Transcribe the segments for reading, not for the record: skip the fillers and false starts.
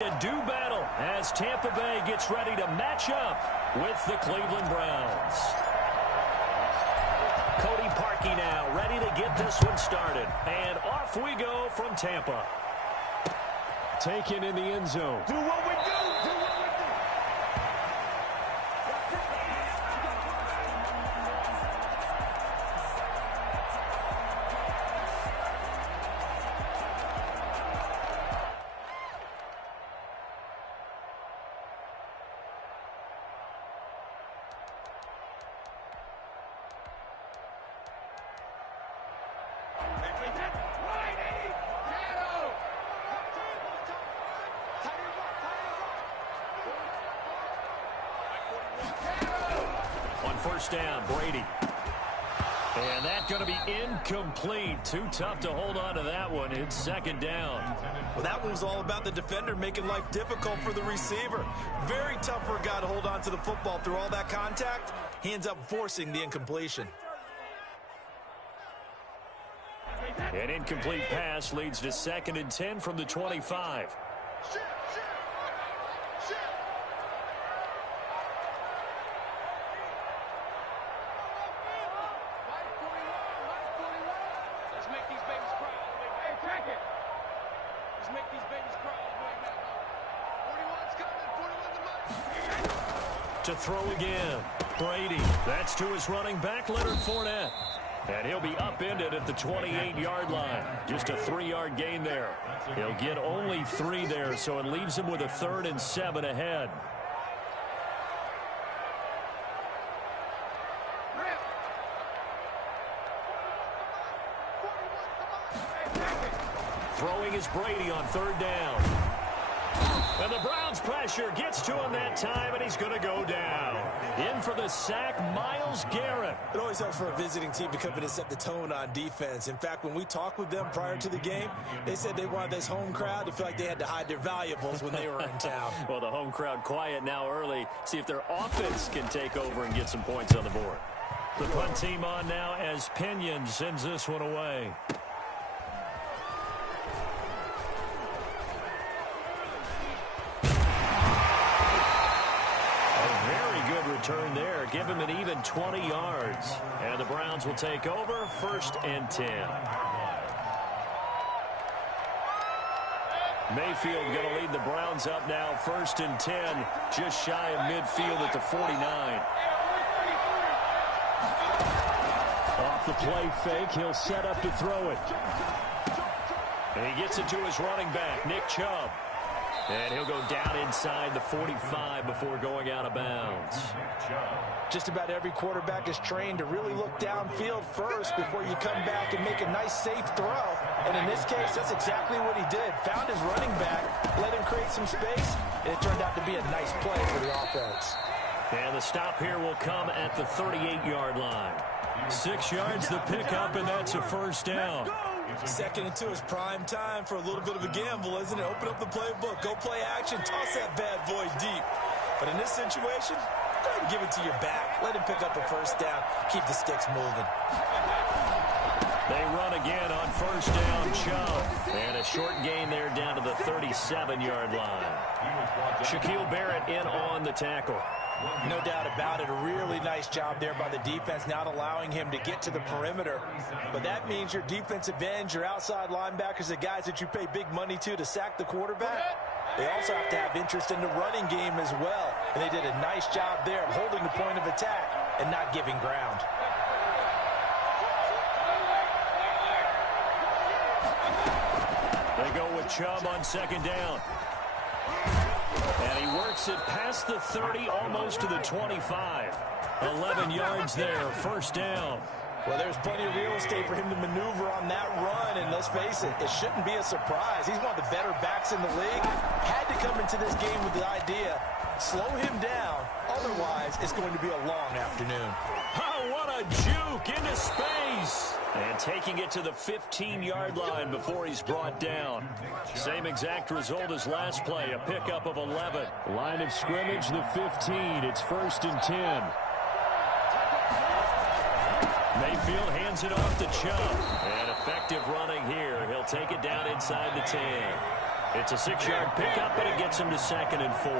Do battle as Tampa Bay gets ready to match up with the Cleveland Browns. Cody Parkey now ready to get this one started. And off we go from Tampa. Taken in the end zone. Do what we do. Do what we do. On first down, Brady. And that's going to be incomplete. Too tough to hold on to that one. It's second down. Well, that one was all about the defender making life difficult for the receiver. Very tough for a guy to hold on to the football through all that contact. He ends up forcing the incompletion. An incomplete pass leads to 2nd and 10 from the 25. To throw again. Brady. That's to his running back, Leonard Fournette. And he'll be upended at the 28-yard line. Just a 3-yard gain there. He'll get only 3 there, so it leaves him with a 3rd and 7 ahead. Throwing is Brady on 3rd down. And the Browns pressure gets to him that time, and he's going to go down. In for the sack, Myles Garrett. It always helps for a visiting team to come in and set the tone on defense. In fact, when we talked with them prior to the game, they said they wanted this home crowd to feel like they had to hide their valuables when they were in town. Well, the home crowd quiet now early. See if their offense can take over and get some points on the board. The punt team on now as Pinion sends this one away. Return there, give him an even 20 yards. And the Browns will take over, 1st and 10. Mayfield going to lead the Browns up now, 1st and 10, just shy of midfield at the 49. Off the play fake, he'll set up to throw it. And he gets it to his running back, Nick Chubb. And he'll go down inside the 45 before going out of bounds. Just about every quarterback is trained to really look downfield first before you come back and make a nice, safe throw. And in this case, that's exactly what he did. Found his running back, let him create some space, and it turned out to be a nice play for the offense. And the stop here will come at the 38-yard line. 6 yards the pickup, and that's a 1st down. 2nd and 2 is prime time for a little bit of a gamble, isn't it? Open up the playbook, go play action, toss that bad boy deep. But in this situation, go ahead and give it to your back. Let him pick up a 1st down. Keep the sticks moving. They run again on 1st down, Chubb. And a short gain there down to the 37-yard line. Shaquille Barrett in on the tackle. No doubt about it. A really nice job there by the defense, not allowing him to get to the perimeter. But that means your defensive ends, your outside linebackers, the guys that you pay big money to sack the quarterback, they also have to have interest in the running game as well. And they did a nice job there of holding the point of attack and not giving ground. They go with Chubb on 2nd down. And he works it past the 30, almost to the 25. 11 yards there, 1st down. Well, there's plenty of real estate for him to maneuver on that run, and let's face it, it shouldn't be a surprise. He's one of the better backs in the league. Had to come into this game with the idea, slow him down, otherwise it's going to be a long afternoon. Oh, what a juke into space. And taking it to the 15-yard line before he's brought down. Same exact result as last play, a pickup of 11. Line of scrimmage, the 15. It's 1st and 10. Mayfield hands it off to Chubb. And effective running here. He'll take it down inside the 10. It's a 6-yard pickup, but it gets him to 2nd and 4.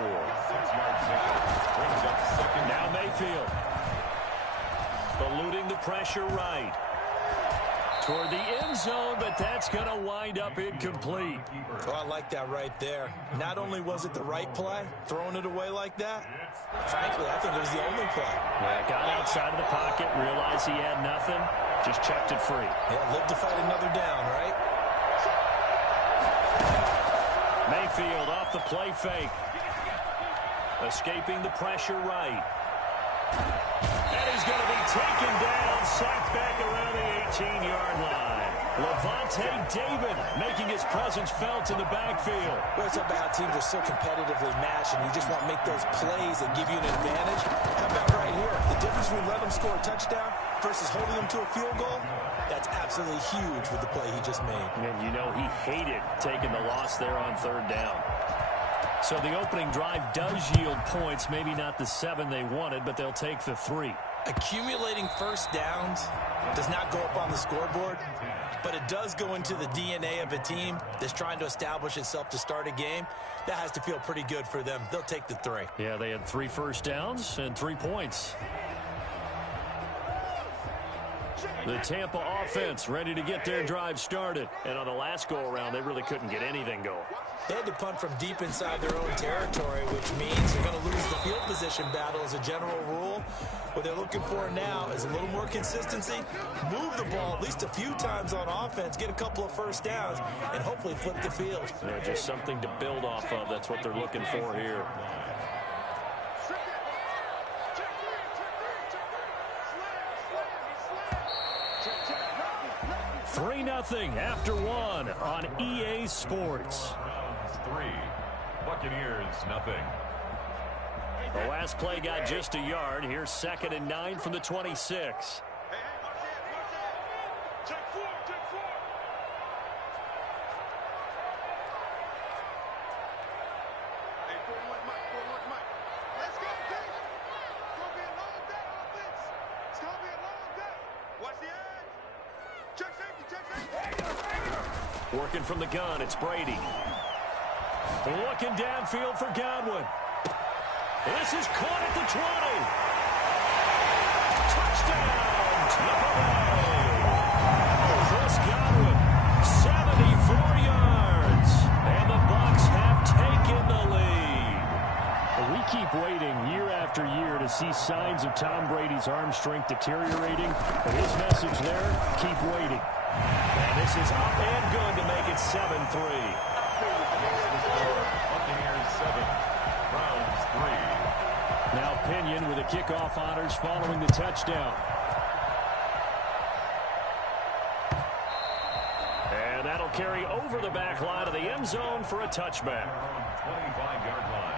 Now Mayfield. Eluding the pressure right. Toward the end zone, but that's going to wind up incomplete. Oh, I like that right there. Not only was it the right play, throwing it away like that, frankly, I think it was the only play. Yeah, got outside of the pocket, realized he had nothing, just checked it free. Yeah, live to fight another down, right? Mayfield off the play fake. Escaping the pressure right. And he's going to be taken down, sacked back around the 18-yard line. Levante David making his presence felt in the backfield. Well, it's about how teams are so competitively matched, and you just want to make those plays that give you an advantage. How about right here? The difference between letting them score a touchdown versus holding them to a field goal, that's absolutely huge with the play he just made. And you know he hated taking the loss there on 3rd down. So the opening drive does yield points, maybe not the 7 they wanted, but they'll take the 3. Accumulating first downs does not go up on the scoreboard, but it does go into the DNA of a team that's trying to establish itself to start a game. That has to feel pretty good for them. They'll take the 3. Yeah, they had 3 first downs and 3 points. The Tampa offense ready to get their drive started. And on the last go-around, they really couldn't get anything going. They had to punt from deep inside their own territory, which means they're going to lose the field position battle as a general rule. What they're looking for now is a little more consistency, move the ball at least a few times on offense, get a couple of first downs, and hopefully flip the field. Yeah, just something to build off of. That's what they're looking for here. 3-0 after 1 on EA Sports. 3, Buccaneers, nothing. The last play got just a yard. Here's 2nd and 9 from the 26. Working from the gun, it's Brady. Looking downfield for Godwin. This is caught at the 20. Touchdown, Tampa Bay. Chris Godwin, 74 yards. And the Bucs have taken the lead. We keep waiting year after year to see signs of Tom Brady's arm strength deteriorating. But his message there, keep waiting. And this is up and good to make it 7-3. Buccaneers 7, Browns 3. Now Pinion with the kickoff honors following the touchdown. And that'll carry over the back line of the end zone for a touchback. 25-yard line.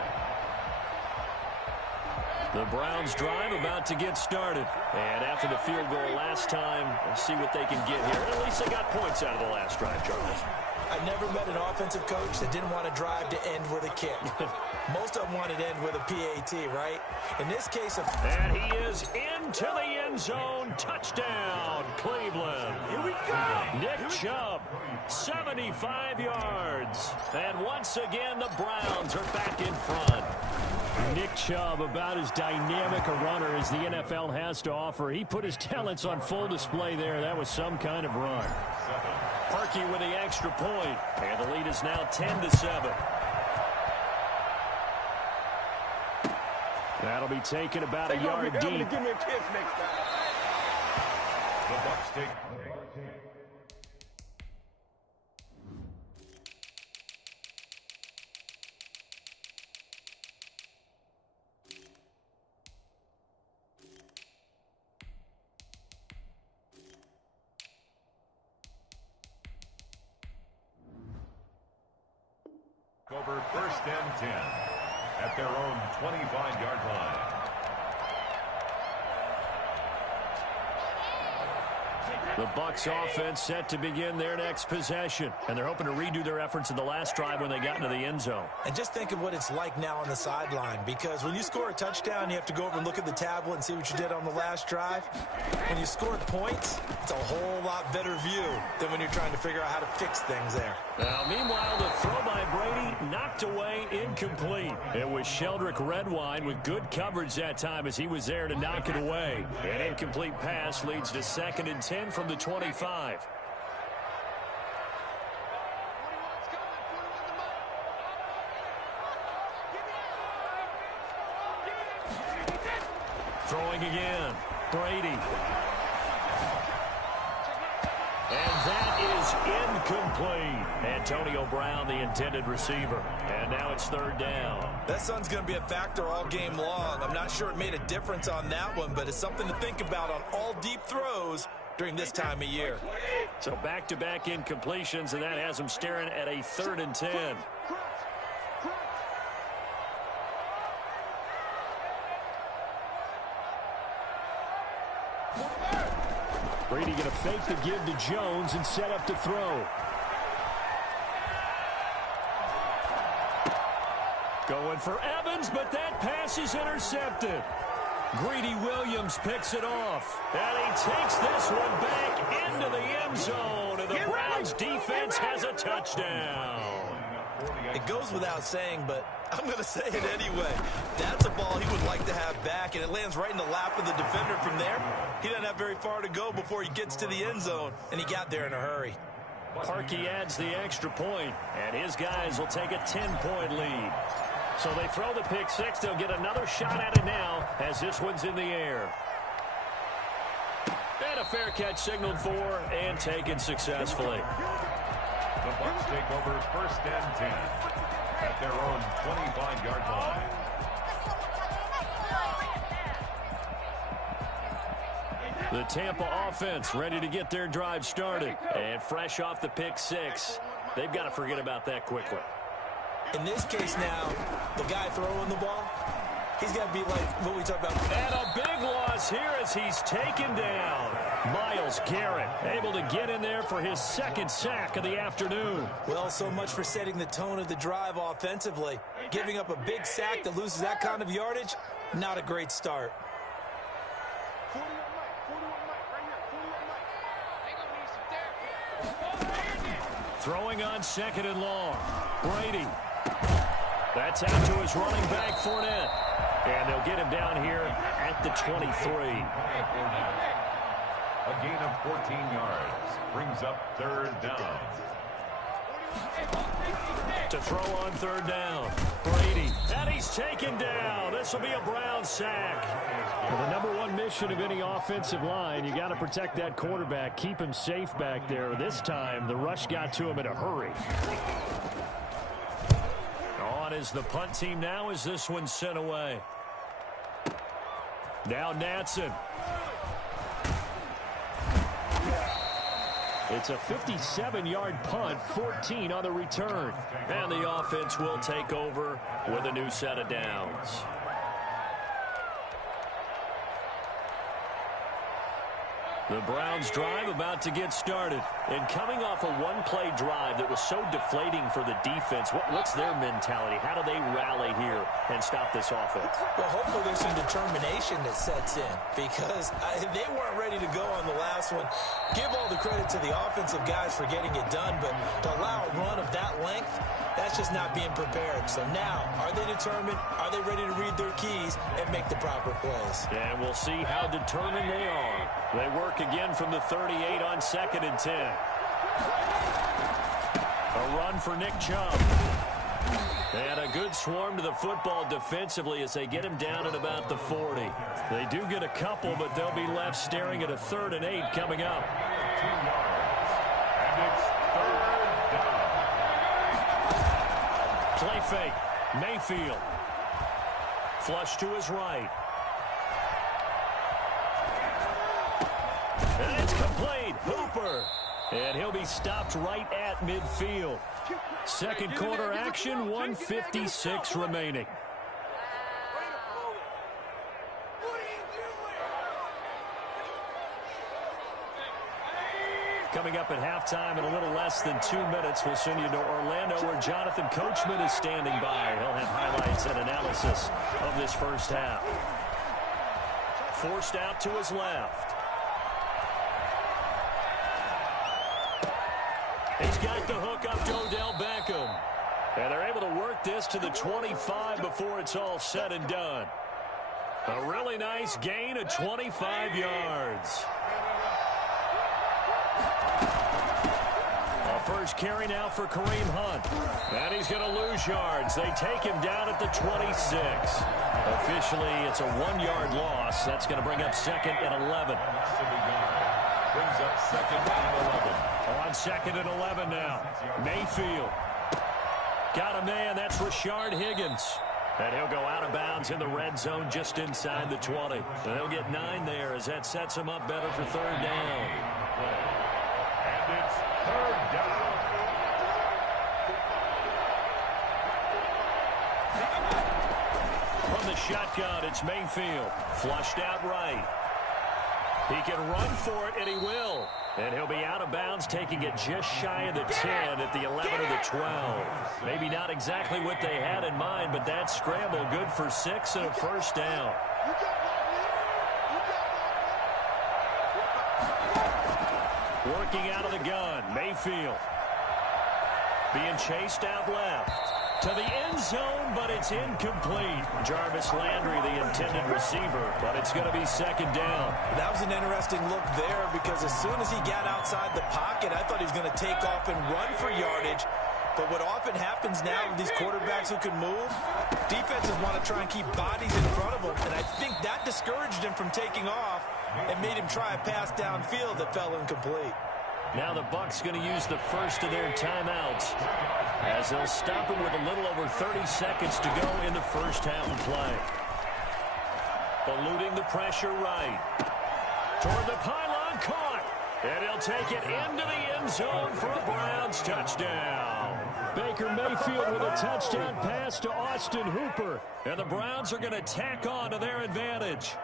The Browns drive about to get started. And after the field goal last time, we'll see what they can get here. At least they got points out of the last drive, Charles. I've never met an offensive coach that didn't want to drive to end with a kick. Most of them wanted to end with a PAT, right? In this case... And he is into the end zone. Touchdown, Cleveland. Here we go. Nick Chubb, 75 yards. And once again, the Browns are back in front. Nick Chubb, about as dynamic a runner as the NFL has to offer. He put his talents on full display there. That was some kind of run. Parkey with the extra point, and the lead is now 10-7. That'll be taken about a yard deep. Give me a kiss next time. The Bucs take. Over 1st and 10 at their own 25-yard line. The Bucs offense set to begin their next possession. And they're hoping to redo their efforts in the last drive when they got into the end zone. And just think of what it's like now on the sideline, because when you score a touchdown, you have to go over and look at the tablet and see what you did on the last drive. When you scored points, it's a whole lot better view than when you're trying to figure out how to fix things there. Now, meanwhile, the throw by Brady knocked away, incomplete. It was Sheldrick Redwine with good coverage that time as he was there to knock it away. An incomplete pass leads to 2nd and 10 from the 25. Throwing again. Brady. And that is incomplete. Antonio Brown, the intended receiver. And now it's 3rd down. That sun's going to be a factor all game long. I'm not sure it made a difference on that one, but it's something to think about on all deep throws during this time of year. So back-to-back incompletions, and that has him staring at a 3rd and 10. Brady going to fake the give to Jones and set up to throw. Going for Evans, but that pass is intercepted. Greedy Williams picks it off. And he takes this one back into the end zone. And the Browns defense has a touchdown. It goes without saying, but I'm going to say it anyway. That's a ball he would like to have back, and it lands right in the lap of the defender from there. He doesn't have very far to go before he gets to the end zone, and he got there in a hurry. Parkey adds the extra point, and his guys will take a 10-point lead. So they throw the pick six. They'll get another shot at it now as this one's in the air. And a fair catch signaled for and taken successfully. The Bucs take over 1st and 10 at their own 25-yard line. The Tampa offense ready to get their drive started. And fresh off the pick six, they've got to forget about that quickly. In this case now, the guy throwing the ball, he's got to be like what we talked about. And a big loss here as he's taken down. Myles Garrett able to get in there for his 2nd sack of the afternoon. Well, so much for setting the tone of the drive offensively. Giving up a big sack that loses that kind of yardage, not a great start. Throwing on 2nd and long. Brady. That's out to his running back, Fournette. And they'll get him down here at the 23. A gain of 14 yards brings up 3rd down. To throw on 3rd down. Brady. And he's taken down. This will be a Brown sack. Well, the number one mission of any offensive line, you got to protect that quarterback, keep him safe back there. This time, the rush got to him in a hurry. On is the punt team now as this one's sent away. Now Natson. It's a 57-yard punt, 14 on the return. And the offense will take over with a new set of downs. The Browns drive about to get started. And coming off a one-play drive that was so deflating for the defense, what's their mentality? How do they rally here and stop this offense? Well, hopefully there's some determination that sets in, because they weren't ready to go on the last one. Give all the credit to the offensive guys for getting it done, but to allow a run of that length, that's just not being prepared. So now, are they determined? Are they ready to read their keys and make the proper plays? And we'll see how determined they are. They work again from the 38 on 2nd and 10. A run for Nick Chubb. And a good swarm to the football defensively as they get him down at about the 40. They do get a couple, but they'll be left staring at a 3rd and 8 coming up. 2 yards. And it's 3rd down. Play fake. Mayfield. Flush to his right. And it's complete. Hooper. And he'll be stopped right at midfield. Second quarter action, 1:56 remaining. coming up at halftime in a little less than 2 minutes. We'll send you to Orlando, where Jonathan Coachman is standing by. He'll have highlights and analysis of this first half. Forced out to his left. He's got the hook up to Odell Beckham. And they're able to work this to the 25 before it's all said and done. A really nice gain of 25 yards. A first carry now for Kareem Hunt. And he's going to lose yards. They take him down at the 26. Officially, it's a 1-yard loss. That's going to bring up 2nd and 11. Brings up 2nd and 11. On 2nd and 11 now. Mayfield. Got a man. That's Rashard Higgins. And he'll go out of bounds in the red zone just inside the 20. And they'll get 9 there as that sets him up better for 3rd down. And it's 3rd down. From the shotgun, it's Mayfield. Flushed out right. He can run for it, and he will. And he'll be out of bounds, taking it just shy of the 10 at the 11 or the 12. Maybe not exactly what they had in mind, but that scramble good for 6 and a first down. Working out of the gun, Mayfield. Being chased out left. To the end zone, but it's incomplete. Jarvis Landry, the intended receiver, but it's going to be 2nd down. That was an interesting look there because as soon as he got outside the pocket, I thought he was going to take off and run for yardage. But what often happens now with these quarterbacks who can move, defenses want to try and keep bodies in front of them, and I think that discouraged him from taking off and made him try a pass downfield that fell incomplete. Now the Bucs going to use the first of their timeouts as they'll stop him with a little over 30 seconds to go in the first half of play. Eluding the pressure right. Toward the pylon, caught. And he'll take it into the end zone for a Browns touchdown. Baker Mayfield with a touchdown pass to Austin Hooper. And the Browns are going to tack on to their advantage.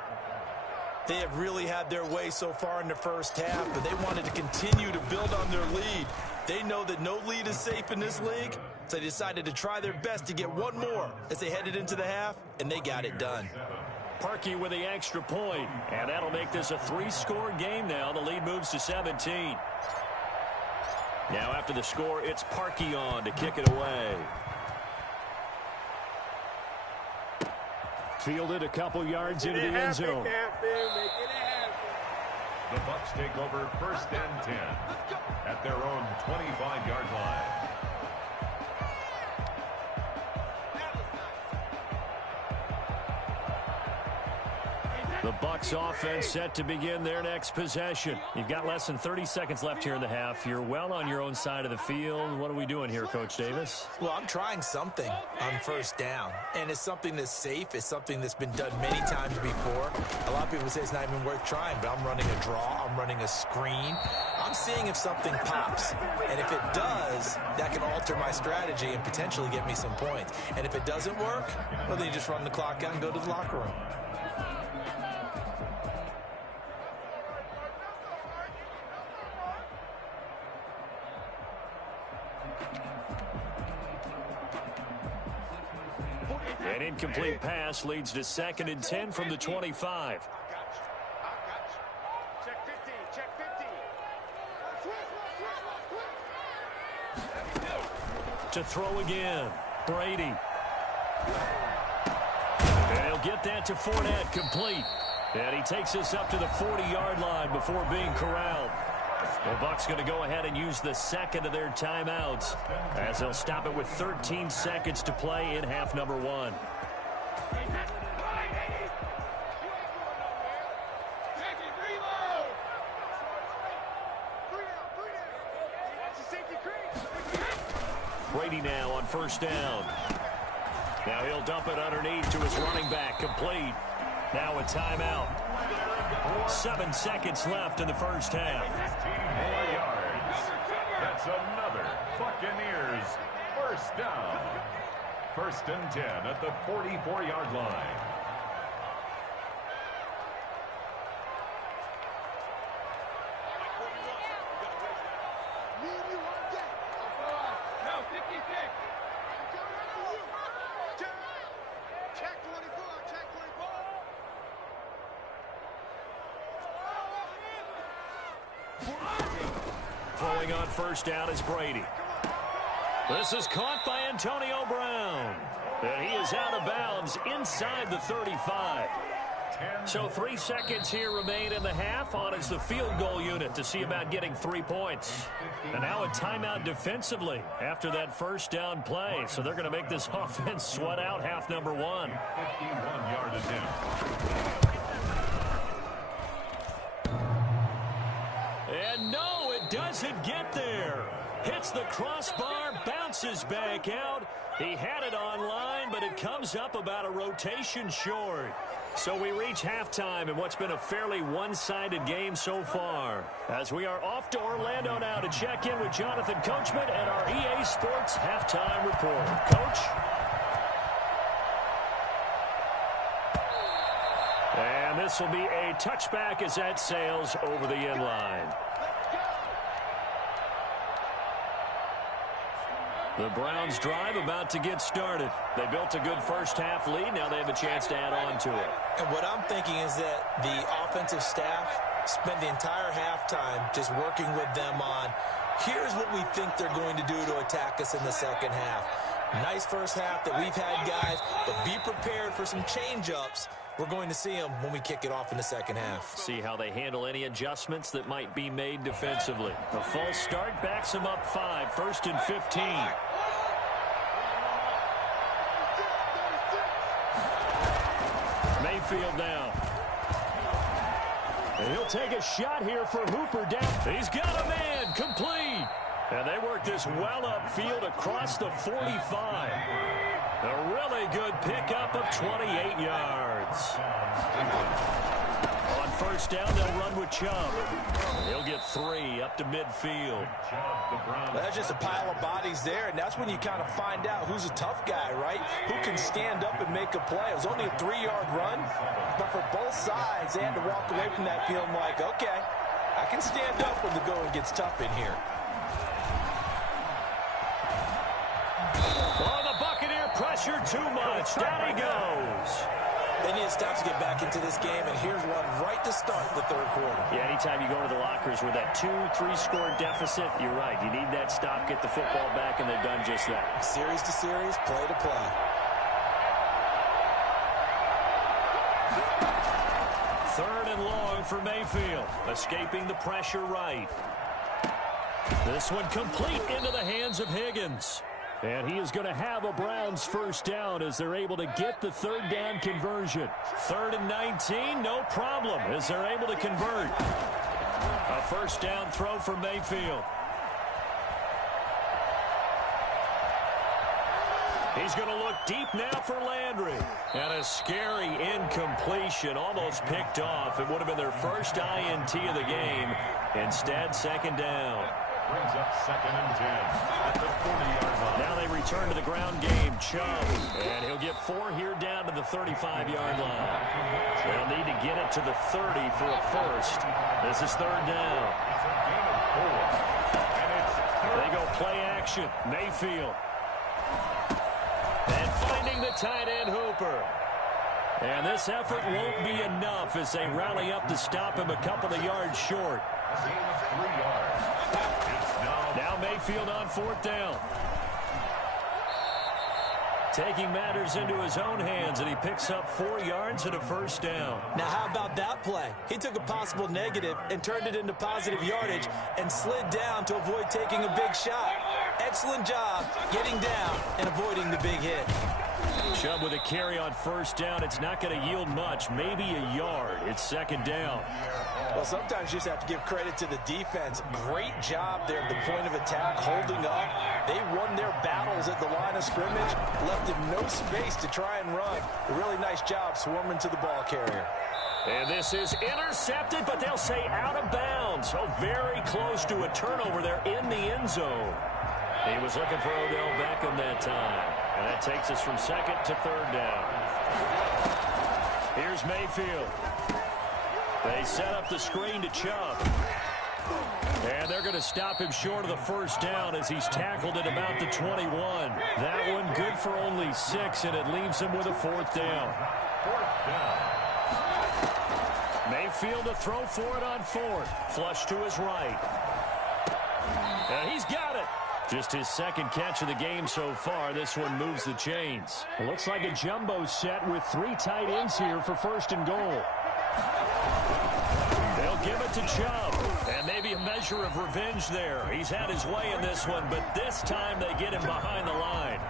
They have really had their way so far in the first half, but they wanted to continue to build on their lead. They know that no lead is safe in this league, so they decided to try their best to get one more as they headed into the half, and they got it done. Parkey with the extra point, and that'll make this a 3-score game now. The lead moves to 17. Now after the score, it's Parkey on to kick it away. Fielded a couple yards into the end zone. The Bucs take over 1st and 10 at their own 25-yard line. The Bucs offense set to begin their next possession. You've got less than 30 seconds left here in the half. You're well on your own side of the field. What are we doing here, Coach Davis? Well, I'm trying something on 1st down, and it's something that's safe. It's something that's been done many times before. A lot of people say it's not even worth trying, but I'm running a draw. I'm running a screen. I'm seeing if something pops, and if it does, that can alter my strategy and potentially get me some points. And if it doesn't work, well, then you just run the clock out and go to the locker room. An incomplete pass leads to 2nd and 10 from the 25. Check 50, check 50. To throw again, Brady. And he'll get that to Fournette, complete. And he takes us up to the 40-yard line before being corralled. The Bucs going to go ahead and use the 2nd of their timeouts as they'll stop it with 13 seconds to play in half number 1. Brady now on 1st down. Now he'll dump it underneath to his running back, complete. Now a timeout. 7 seconds left in the first half. 15 more yards. That's another Buccaneers 1st down. 1st and 10 at the 44-yard line. Throwing on first down is Brady. This is caught by Antonio Brown. And he is out of bounds inside the 35. So 3 seconds here remain in the half. On is the field goal unit to see about getting 3 points. And now a timeout defensively after that first down play. So they're going to make this offense sweat out half number 1. 51-yard attempt. And no, it doesn't get there. Hits the crossbar, bounces back out. He had it online, but it comes up about a rotation short. So we reach halftime in what's been a fairly one-sided game so far. As we are off to Orlando now to check in with Jonathan Coachman and our EA Sports Halftime Report. Coach? And this will be a touchback as that sails over the end line. The Browns drive about to get started. They built a good first-half lead. Now they have a chance to add on to it. And what I'm thinking is that the offensive staff spent the entire halftime just working with them on, here's what we think they're going to do to attack us in the second half. Nice first half that we've had, guys, but be prepared for some change-ups. We're going to see them when we kick it off in the second half. See how they handle any adjustments that might be made defensively. The false start backs them up 5, 1st and 15. Mayfield down. And he'll take a shot here for Hooper down. He's got a man, complete. And they work this well upfield across the 45. A really good pickup of 28 yards. On first down, they'll run with Chubb. He'll get 3 up to midfield. Well, that's just a pile of bodies there, and that's when you kind of find out who's a tough guy, right? Who can stand up and make a play. It was only a 3-yard run, but for both sides, they had to walk away from that feeling like, okay, I can stand up when the going gets tough in here. Oh, the Buccaneer pressure too much. Down he goes. They need to stop to get back into this game, and here's one right to start the third quarter. Yeah, anytime you go to the lockers with that 2-3 score deficit, you're right. You need that stop, get the football back, and they've done just that. Series to series, play to play. 3rd and long for Mayfield. Escaping the pressure right. This one complete into the hands of Higgins. And he is going to have a Browns first down as they're able to get the 3rd down conversion. 3rd and 19, no problem as they're able to convert. A first down throw for Mayfield. He's going to look deep now for Landry. And a scary incompletion, almost picked off. It would have been their first INT of the game. Instead, 2nd down. Brings up 2nd and 10 at the 40-yard line. Now they return to the ground game. Chubb. And he'll get 4 here down to the 35-yard line. They'll need to get it to the 30 for a first. This is 3rd down. It's a gain of 4. And it's They go play action. Mayfield. And finding the tight end, Hooper. And this effort won't be enough as they rally up to stop him a couple of yards short. a gain of 3 yards. It's Now Mayfield on 4th down. Taking matters into his own hands, and he picks up 4 yards and a first down. Now, how about that play? He took a possible negative and turned it into positive yardage and slid down to avoid taking a big shot. Excellent job getting down and avoiding the big hit. Chubb with a carry on first down. It's not going to yield much, maybe a yard. It's 2nd down. Well, sometimes you just have to give credit to the defense. Great job there at the point of attack, holding up. They won their battles at the line of scrimmage, left him no space to try and run. A really nice job swarming to the ball carrier. And this is intercepted, but they'll say out of bounds. So very close to a turnover there in the end zone. He was looking for Odell Beckham that time. And that takes us from 2nd to 3rd down. Here's Mayfield. They set up the screen to Chubb. And they're going to stop him short of the first down as he's tackled at about the 21. That one good for only 6, and it leaves him with a 4th down. 4th down. Mayfield to throw for it on 4th. Flush to his right. And he's got it. Just his second catch of the game so far. This one moves the chains. It looks like a jumbo set with 3 tight ends here for 1st and goal. They'll give it to Chubb. And maybe a measure of revenge there. He's had his way in this one, but this time they get him behind the line.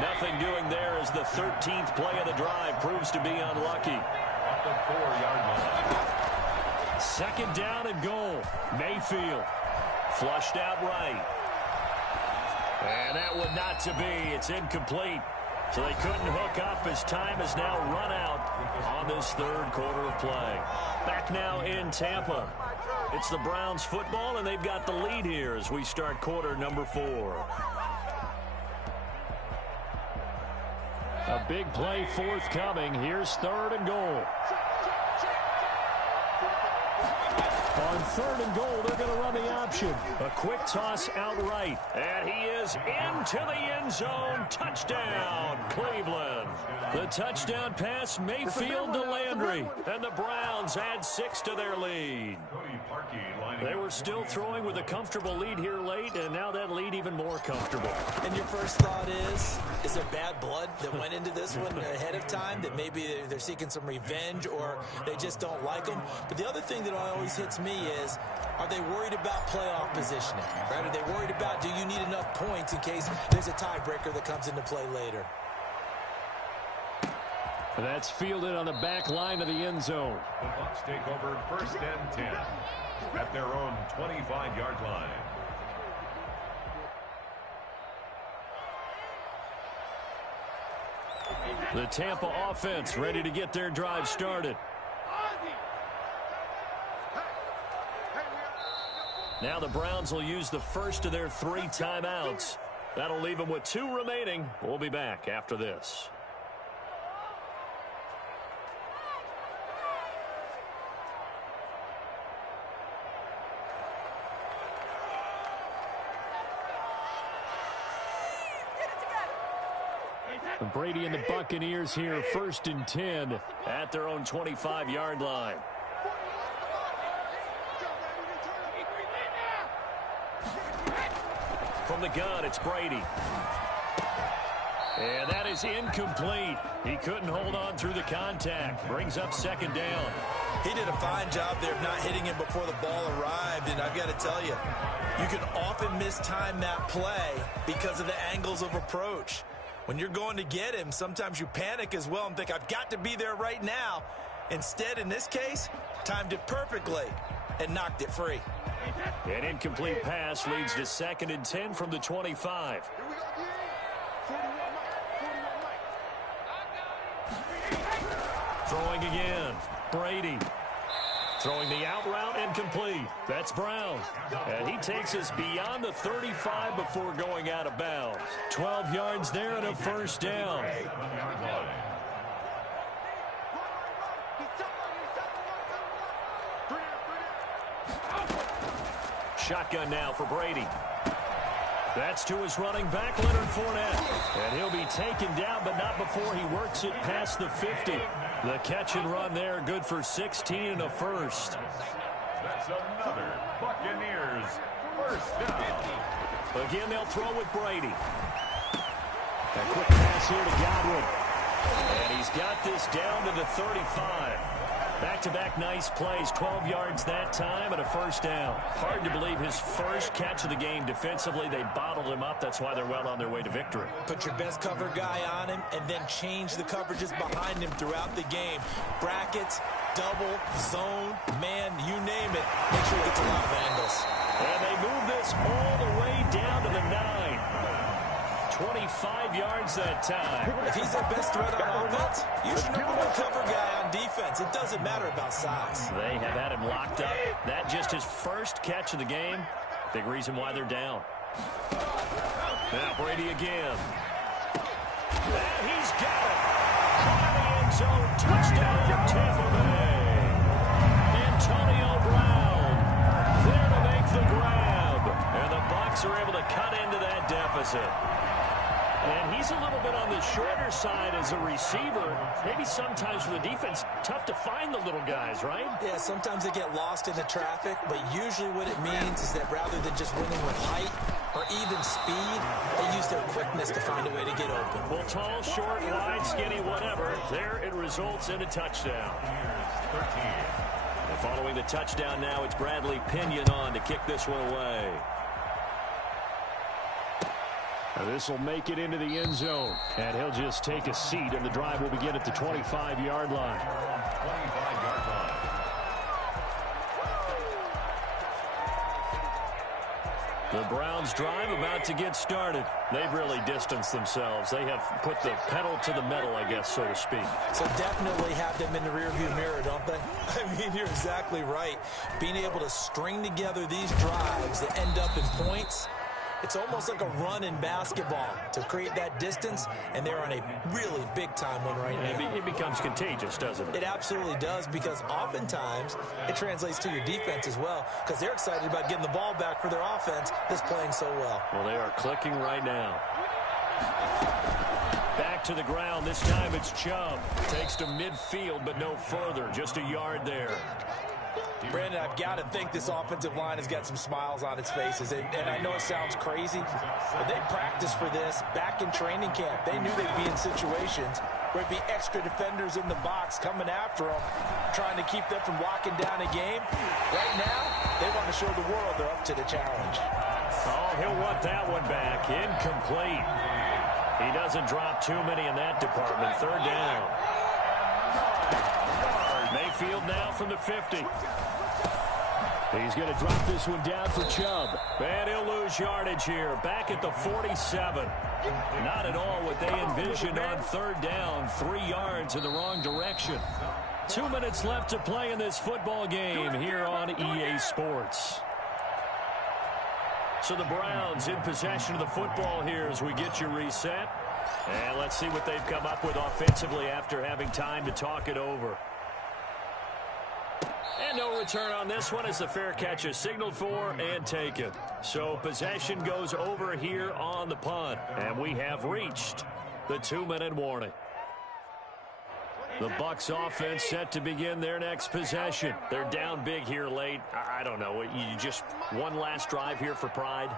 Nothing doing there as the 13th play of the drive proves to be unlucky. At the 4-yard line. 2nd down and goal. Mayfield flushed out right. And that one not to be. It's incomplete. So they couldn't hook up as time has now run out on this 3rd quarter of play. Back now in Tampa. It's the Browns football, and they've got the lead here as we start quarter number 4. A big play forthcoming. Here's 3rd and goal. On 3rd and goal, they're going to run the option. A quick toss outright. And he is into the end zone. Touchdown, Cleveland. The touchdown pass, Mayfield to Landry. And the Browns add 6 to their lead. They were still throwing with a comfortable lead here late, and now that lead even more comfortable. And your first thought is there bad blood that went into this one ahead of time, that maybe they're seeking some revenge or they just don't like them? But the other thing that always hits me is, are they worried about playoff positioning? Right? Are they worried about, do you need enough points in case there's a tiebreaker that comes into play later? That's fielded on the back line of the end zone. The Bucs take over 1st and 10 at their own 25-yard line. The Tampa offense ready to get their drive started. Now the Browns will use the first of their 3 timeouts. That'll leave them with 2 remaining. We'll be back after this. Brady and the Buccaneers here, 1st and 10 at their own 25-yard line. From the gun, it's Brady. And that is incomplete. He couldn't hold on through the contact. Brings up 2nd down. He did a fine job there of not hitting him before the ball arrived, and I've got to tell you, you can often mistime that play because of the angles of approach. When you're going to get him, sometimes you panic as well and think, I've got to be there right now. Instead, in this case, timed it perfectly and knocked it free. An incomplete pass leads to 2nd and 10 from the 25. Throwing again. Brady. Throwing the out route incomplete. That's Brown. And he takes us beyond the 35 before going out of bounds. 12 yards there and a 1st down. Shotgun now for Brady. That's to his running back, Leonard Fournette. And he'll be taken down, but not before he works it past the 50. The catch and run there, good for 16 and a 1st. That's another Buccaneers 1st down. Again, they'll throw with Brady. A quick pass here to Godwin. And he's got this down to the 35. Back-to-back nice plays, 12 yards that time and a 1st down. Hard to believe his first catch of the game defensively. They bottled him up. That's why they're well on their way to victory. Put your best cover guy on him and then change the coverages behind him throughout the game. Brackets, double, zone, man, you name it. Make sure he gets a lot of angles. And they move this all the way down to the 9. 25 yards that time. If he's their best threat on offense, use your number 1 cover guy on defense. It doesn't matter about size. They have had him locked up. That just his first catch of the game. Big reason why they're down. Now Brady again. And he's got it. Caught in the end zone. Touchdown, Tampa Bay. Antonio Brown there to make the grab. And the Bucs are able to cut into that deficit. And he's a little bit on the shorter side as a receiver. Maybe sometimes for the defense, tough to find the little guys, right? Yeah, sometimes they get lost in the traffic, but usually what it means is that rather than just winning with height or even speed, they use their quickness to find a way to get open. Well, tall, short, wide, skinny, whatever, there it results in a touchdown. And following the touchdown now, it's Bradley Pinion on to kick this one away. This will make it into the end zone, and he'll just take a seat, and the drive will begin at the 25-yard line. 25-yard line. The Browns drive about to get started. They've really distanced themselves. They have put the pedal to the metal, I guess, so to speak. So definitely have them in the rearview mirror, don't they? I mean, you're exactly right. Being able to string together these drives that end up in points, it's almost like a run in basketball to create that distance, and they're on a really big-time one right now. It becomes contagious, doesn't it? It absolutely does, because oftentimes it translates to your defense as well, because they're excited about getting the ball back for their offense that's playing so well. Well, they are clicking right now. Back to the ground. This time it's Chubb. Takes to midfield, but no further. Just a yard there. Brandon, I've got to think this offensive line has got some smiles on its faces. And I know it sounds crazy, but they practiced for this back in training camp. They knew they'd be in situations where it'd be extra defenders in the box coming after them, trying to keep them from locking down a game. Right now, they want to show the world they're up to the challenge. Oh, he'll want that one back. Incomplete. He doesn't drop too many in that department. Third down. Mayfield now from the 50. He's going to drop this one down for Chubb. And he'll lose yardage here. Back at the 47. Not at all what they envisioned on third down. 3 yards in the wrong direction. 2 minutes left to play in this football game here on EA Sports. So the Browns in possession of the football here as we get you reset. And let's see what they've come up with offensively after having time to talk it over. And no return on this one as the fair catch is signaled for and taken. So possession goes over here on the punt. And we have reached the 2-minute warning. The Bucs offense set to begin their next possession. They're down big here late. I don't know. You just one last drive here for pride?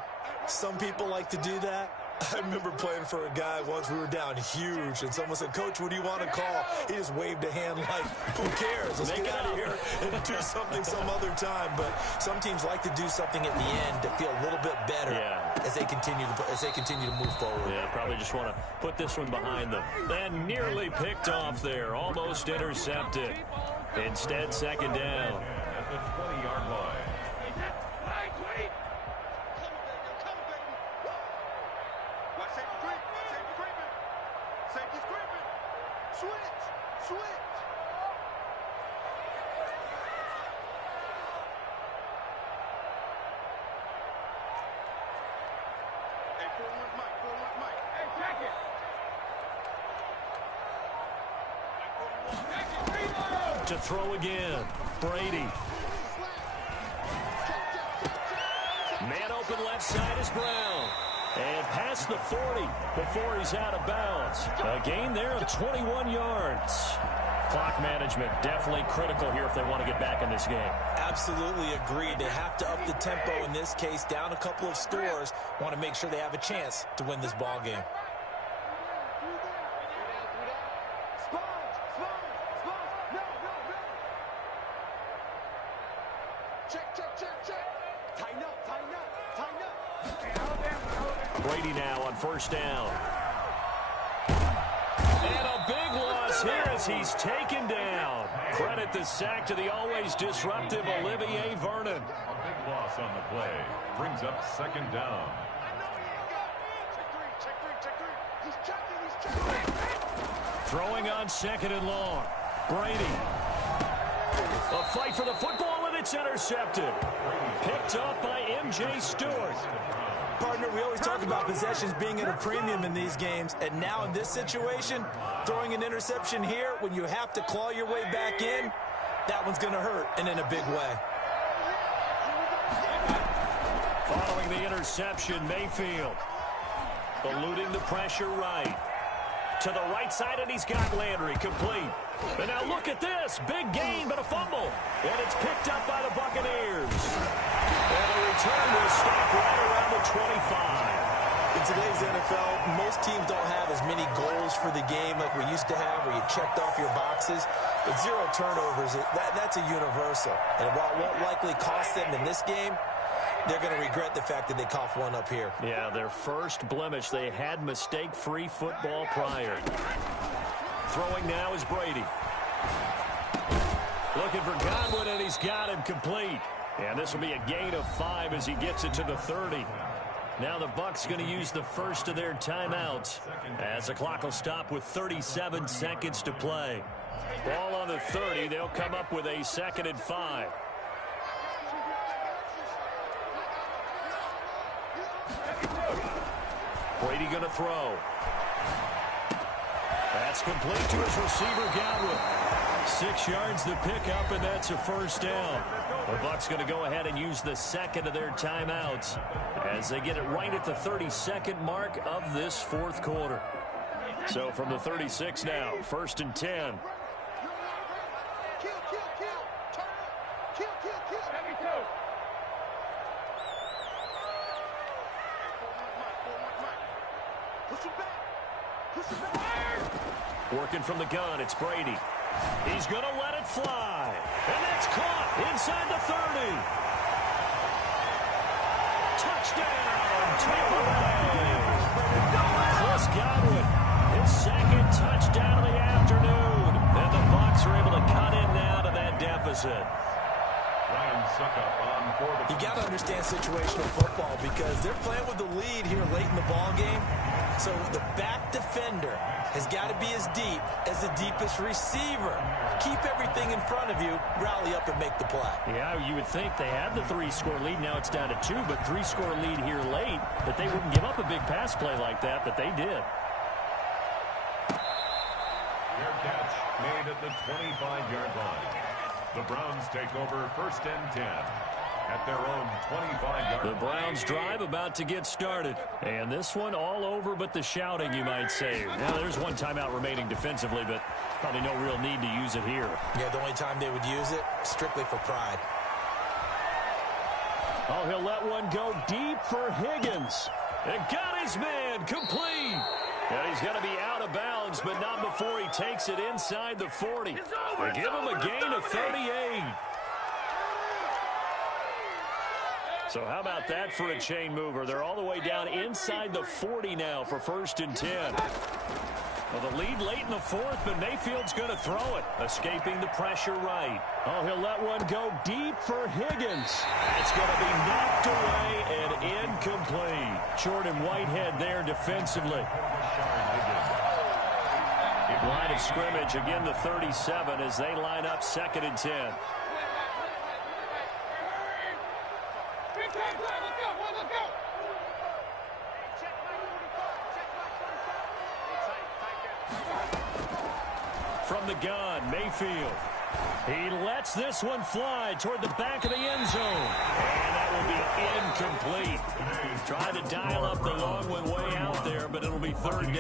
Some people like to do that. I remember playing for a guy once. We were down huge, and someone said, "Coach, what do you want to call?" He just waved a hand like, "Who cares? Let's get out of here and do something some other time." But some teams like to do something at the end to feel a little bit better as they continue to move forward. Yeah, probably just want to put this one behind them. Then nearly picked off there, almost intercepted. Instead, second down. At the 20-yard line. To throw again, Brady. Man open left side is Brown. And past the 40 before he's out of bounds. A gain there of 21 yards. Clock management definitely critical here if they want to get back in this game. Absolutely agreed. They have to up the tempo in this case, down a couple of scores. Want to make sure they have a chance to win this ball game. Brady now on first down. And a big loss here as he's taken down. Credit the sack to the always disruptive Olivier Vernon. A big loss on the play. Brings up second down. Throwing on second and long. Brady. A fight for the football, and it's intercepted. Picked up by M.J. Stewart. Partner, we always talk about possessions being at a premium in these games, and now in this situation, throwing an interception here when you have to claw your way back in, that one's going to hurt, and in a big way. Following the interception, Mayfield. Eluding the pressure right. To the right side, and he's got Landry complete. And now look at this. Big gain, but a fumble. And it's picked up by the Buccaneers. And the return will stop right around the 25. In today's NFL, most teams don't have as many goals for the game like we used to have, where you checked off your boxes. But 0 turnovers, that's a universal. And while it won't likely cost them in this game, they're going to regret the fact that they coughed one up here. Yeah, their first blemish. They had mistake-free football prior. Throwing now is Brady. Looking for Godwin, and he's got him complete. And this will be a gain of 5 as he gets it to the 30. Now the Bucs going to use the first of their timeouts as the clock will stop with 37 seconds to play. Ball on the 30. They'll come up with a 2nd and 5. Brady going to throw. That's complete to his receiver, Godwin. 6 yards the pickup, and that's a first down. The Bucs going to go ahead and use the second of their timeouts as they get it right at the 32nd mark of this fourth quarter. So from the 36 now, 1st and 10. Working from the gun, it's Brady. He's going to let it fly. And that's caught inside the 30. Touchdown, Tampa Bay. Chris Godwin, his 2nd touchdown of the afternoon. And the Bucs are able to cut in now to that deficit. You got to understand situational football because they're playing with the lead here late in the ball game. So the back defender has got to be as deep as the deepest receiver. Keep everything in front of you, rally up and make the play. Yeah, you would think they had the 3-score lead. Now it's down to 2, but 3-score lead here late. That they wouldn't give up a big pass play like that, but they did. Fair catch made at the 25-yard line. The Browns take over 1st and 10 at their own 25-yard line. The Browns drive about to get started. And this one all over but the shouting, you might say. Now there's one timeout remaining defensively, but probably no real need to use it here. Yeah, the only time they would use it, strictly for pride. Oh, he'll let one go deep for Higgins. And got his man complete. And he's going to be out of bounds, but not before he takes it inside the 40. They give him a gain of 38. So how about that for a chain mover? They're all the way down inside the 40 now for 1st and 10. Well, the lead late in the 4th, but Mayfield's going to throw it, escaping the pressure right. Oh, he'll let one go deep for Higgins. It's going to be knocked away and incomplete. Jordan Whitehead there defensively. Line of scrimmage, again the 37 as they line up 2nd and 10. From the gun, Mayfield. He lets this one fly toward the back of the end zone. And that will be incomplete. Tried to dial up the long one way out there, but it'll be 3rd down.